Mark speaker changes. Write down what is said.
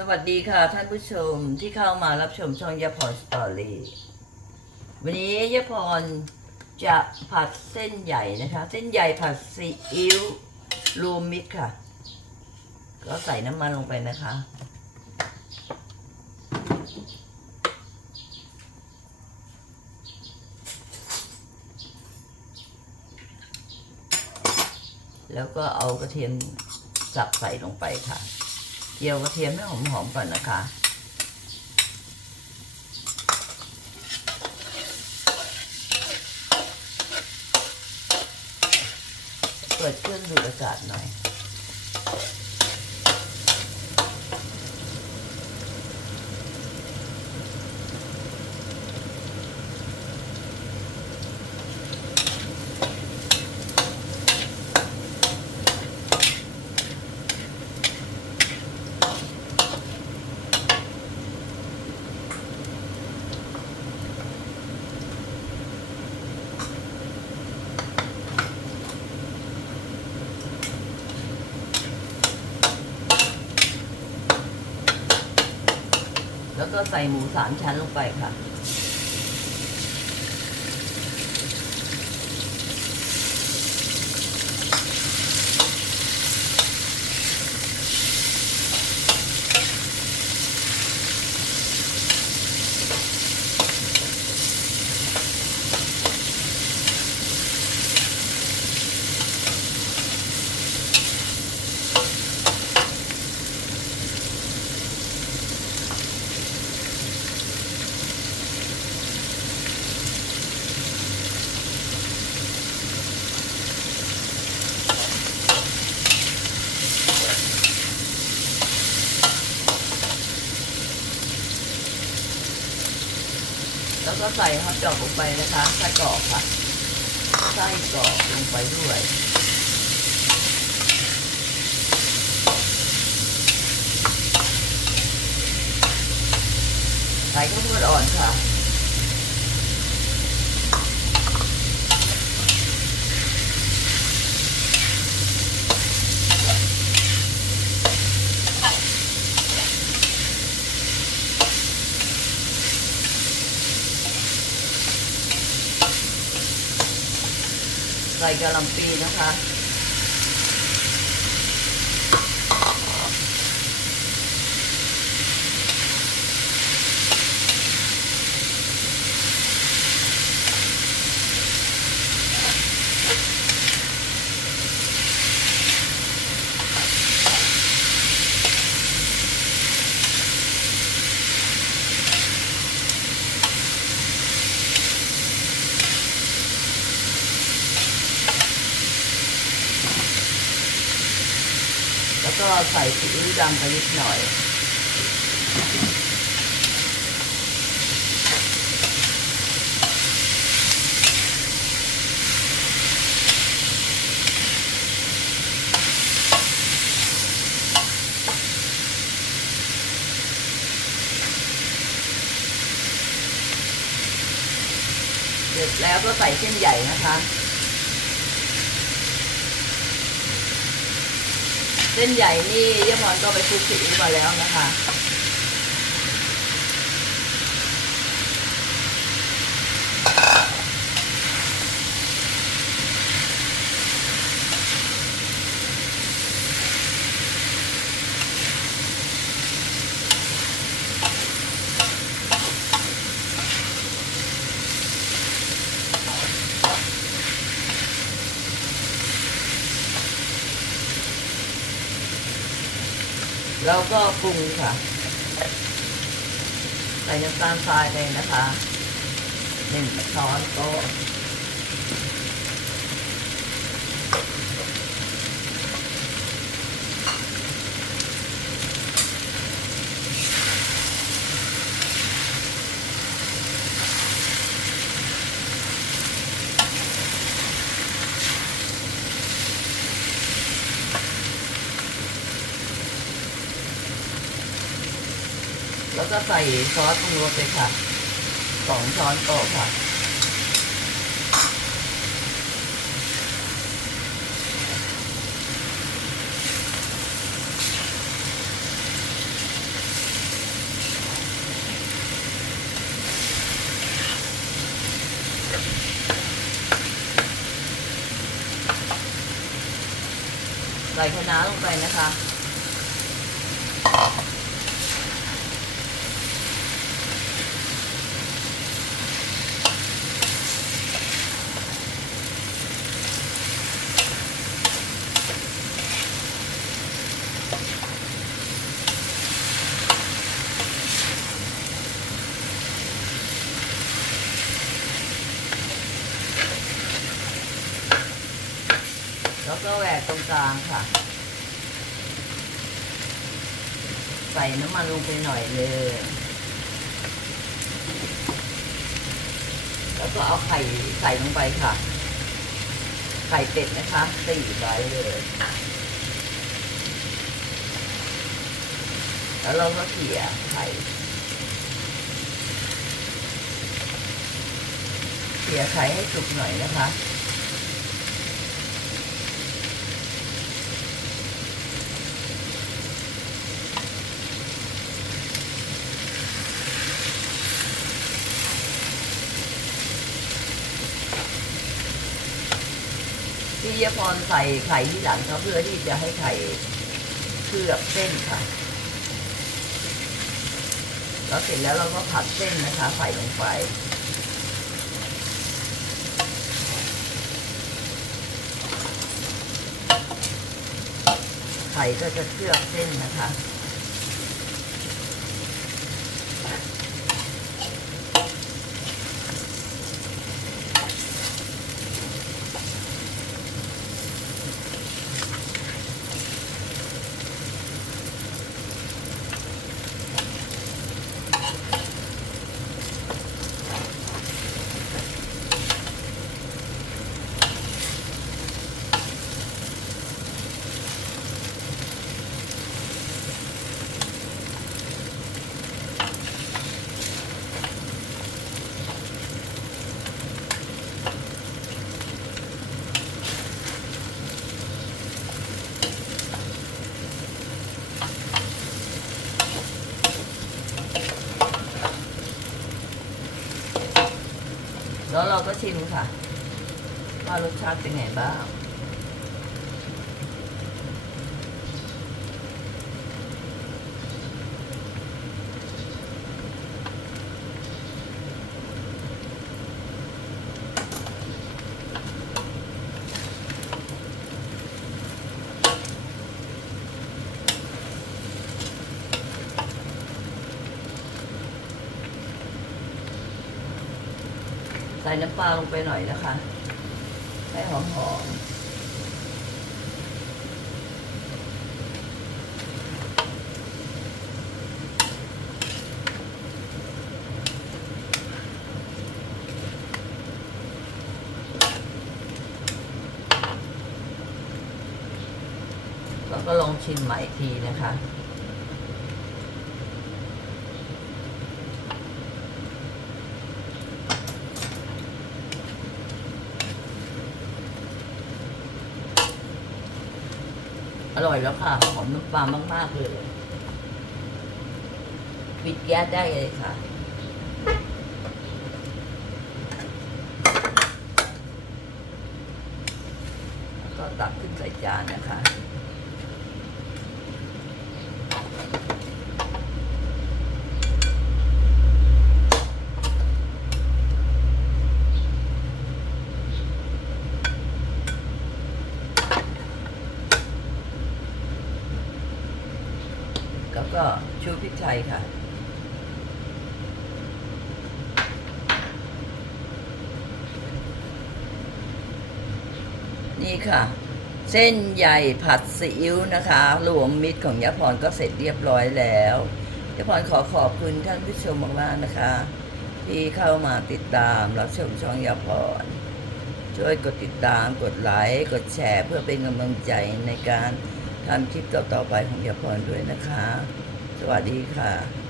Speaker 1: สวัสดีค่ะท่านผู้ชมที่เข้ามารับชมช่องยาพรสตอรี่วันนี้ยาพรจะผัดเส้นใหญ่นะคะ เส้นใหญ่ผัดซีอิ๊วรวมมิตรค่ะ ก็ใส่น้ำมันลงไปนะคะ แล้วก็เอากระเทียมสับใส่ลงไปค่ะ เจียวกระเทียมให้หอมๆก่อนนะคะ เปิดเครื่องดูดอากาศหน่อย ก็ใส่หมูสามชั้นลงไปค่ะ ก็ใส่ฮอตดอกลงไปนะคะไส้กรอกค่ะไส้กรอกลงไปด้วยใส่ข้าวโพดอ่อนค่ะ ใส่กะหล่ำปีนะคะ ก็ใส่ซีอิ๊วดำไปนิดหน่อยเสร็จแล้วก็ใส่เส้นใหญ่นะคะ เส้นใหญ่นี่ยาพรก็ไปคลุกซีอิ๊วมาแล้วนะคะ แล้วก็ปรุงค่ะ ใส่น้ำตาลทรายเลยนะคะหนึ่งช้อนโต๊ะ ก็ใส่ซอสปรุงรสเลยค่ะสองช้อนโต๊ะค่ะ ใส่คะน้าลงไปนะคะ ก็แหวกตรงกลางค่ะ ใส่น้ำมันลงไปหน่อยเลย แล้วก็เอาไข่ใส่ลงไปค่ะ ไข่เป็ดนะคะสี่ใบเลย แล้วเราก็เขี่ยไข่เขี่ยไข่ให้สุกหน่อยนะคะ ยพรใส่ไข่ที่หลังก็เพื่อที่จะให้ไข่เคลือบเส้นค่ะ แล้วเสร็จแล้วเราก็ผัดเส้นนะคะใส่ลงไปไข่ก็จะเคลือบเส้นนะคะารสชาติเป็นไงบ้างใส่น้ำปลาลงไปหน่อยนะคะ ให้หอมๆแล้วก็ลองชิมใหม่อีกทีนะคะ อร่อยแล้วค่ะ หอมน้ำปลามาก ๆ เลย ปิดแก๊สได้เลยค่ะแล้วก็ตักขึ้นใส่จานนะคะ แล้วก็ชูพริกไทยค่ะ นี่ค่ะ เส้นใหญ่ผัดซีอิ๊วนะคะ รวมมิตรของยะพรก็เสร็จเรียบร้อยแล้วยะพรขอขอบคุณท่านผู้ชมมากๆนะคะ ที่เข้ามาติดตามรับชมช่องยะพรช่วยกดติดตามกดไลค์กดแชร์เพื่อเป็นกำลังใจในการ ทำคลิปต่อๆไปของยาพรด้วยนะคะ สวัสดีค่ะ